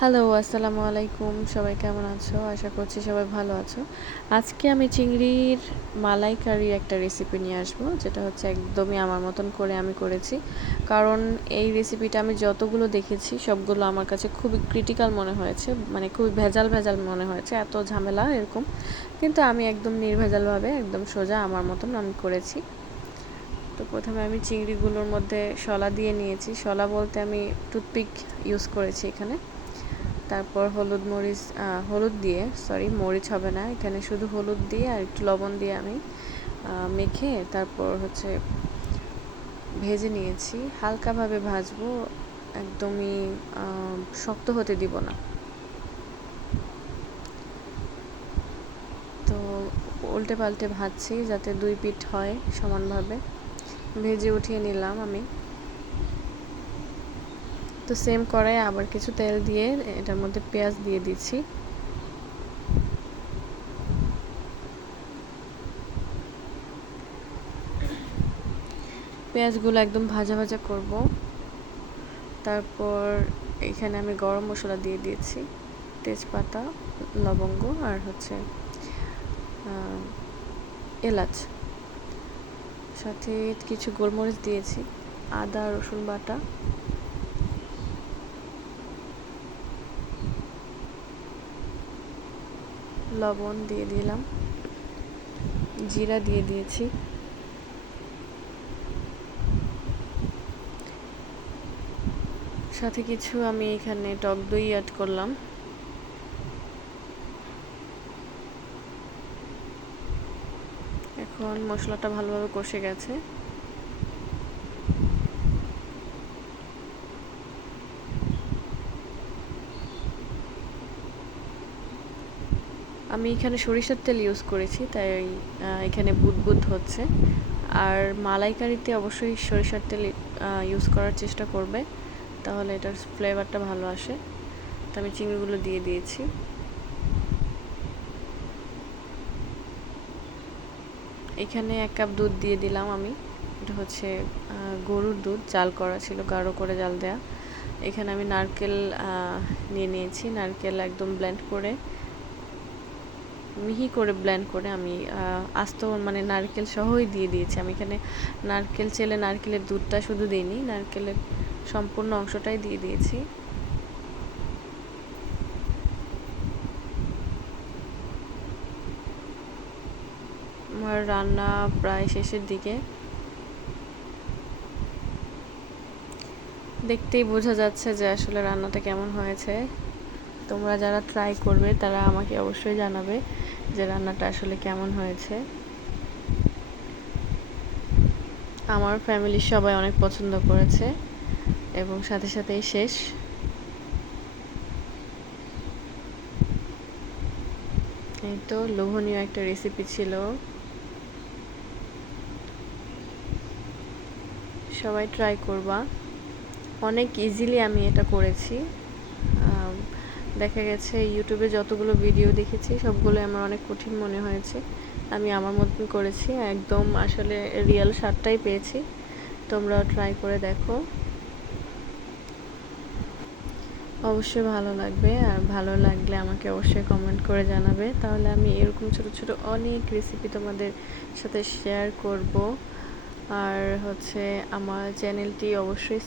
Hello, আসসালামু আলাইকুম। সবাই কেমন আছো? আশা করছি সবাই ভালো আছো। আজকে আমি চিংড়ির মালাইকারি একটা রেসিপি নিয়ে আসবো, যেটা হচ্ছে একদমই আমার মতন করে আমি করেছি। কারণ এই রেসিপিটা আমি যতগুলো দেখেছি সবগুলো আমার কাছে খুবই ক্রিটিক্যাল মনে হয়েছে, মানে খুবই ভেজাল ভেজাল মনে হয়েছে, এত ঝামেলা এরকম। কিন্তু আমি একদম নির্ভেজালভাবে একদম সোজা আমার মতন আমি করেছি। তো প্রথমে আমি চিংড়িগুলোর মধ্যে শলা দিয়ে নিয়েছি। শলা বলতে আমি টুথপিক ইউজ করেছি এখানে। তারপর হলুদ দিয়ে, মরিচ হবে না এখানে, শুধু হলুদ দিয়ে আর একটু লবণ দিয়ে আমি মেখে তারপর হচ্ছে ভেজে নিয়েছি। হালকাভাবে ভাজবো, একদমই শক্ত হতে দিব না। তো উল্টে পাল্টে ভাজছি যাতে দুই পিঠ হয় সমানভাবে। ভেজে উঠিয়ে নিলাম আমি। তো সেম কড়াইয়ে আবার কিছু তেল দিয়ে এটার মধ্যে পেঁয়াজ দিয়ে দিচ্ছি। পেঁয়াজগুলো একদম ভাজা ভাজা করব। তারপর এখানে আমি গরম মশলা দিয়ে দিয়েছি, তেজপাতা, লবঙ্গ আর হচ্ছে এলাচ, সাথে কিছু গোলমরিচ দিয়েছি, আদা রসুন বাটা, লবণ দিয়ে দিলাম, জিরা দিয়ে দিয়েছি, সাথে কিছু আমি এখানে টক দই অ্যাড করলাম। এখন মশলাটা ভালোভাবে কষে গেছে। আমি এখানে সরিষার তেল ইউজ করেছি, তাই এখানে বুদবুদ হচ্ছে। আর মালাইকারিতে অবশ্যই সরিষার তেল ইউজ করার চেষ্টা করবে, তাহলে এটার ফ্লেভারটা ভালো আসে। তো আমি চিংড়িগুলো দিয়ে দিয়েছি। এখানে 1 কাপ দুধ দিয়ে দিলাম আমি। এটা হচ্ছে গরুর দুধ, জাল করা ছিল, গাঢ় করে জাল দেয়া। এখানে আমি নারকেল নিয়ে নিয়েছি। নারকেল একদম মিহি করে ব্লেন্ড করে আমি আস্ত মানে নারকেল সহই দিয়ে দিয়েছি। আমি এখানে নারকেল চেলে নারকেলের দুধটা শুধু দিইনি, নারকেলের সম্পূর্ণ অংশটাই দিয়ে দিয়েছি। আমার রান্না প্রায় শেষের দিকে। দেখতেই বোঝা যাচ্ছে যে আসলে রান্নাটা কেমন হয়েছে। তোমরা যারা ট্রাই করবে তারা আমাকে অবশ্যই জানাবে যে রান্নাটা আসলে কেমন হয়েছে। আমার ফ্যামিলির সবাই অনেক পছন্দ করেছে এবং সাথে সাথেই শেষ। এই তো লোভনীয় একটা রেসিপি ছিল, সবাই ট্রাই করবা। অনেক ইজিলি আমি এটা করেছি। দেখা গেছে ইউটিউবে যতগুলো ভিডিও দেখেছি সবগুলো আমার অনেক কঠিন মনে হয়েছে। আমি আমার মতন করেছি, একদম আসলে রিয়েল স্বাদটাই পেয়েছি। তোমরাও ট্রাই করে দেখো, অবশ্যই ভালো লাগবে। আর ভালো লাগলে আমাকে অবশ্যই কমেন্ট করে জানাবে, তাহলে আমি এরকম ছোট ছোট অনেক রেসিপি তোমাদের সাথে শেয়ার করব। আর হচ্ছে আমার চ্যানেলটি অবশ্যই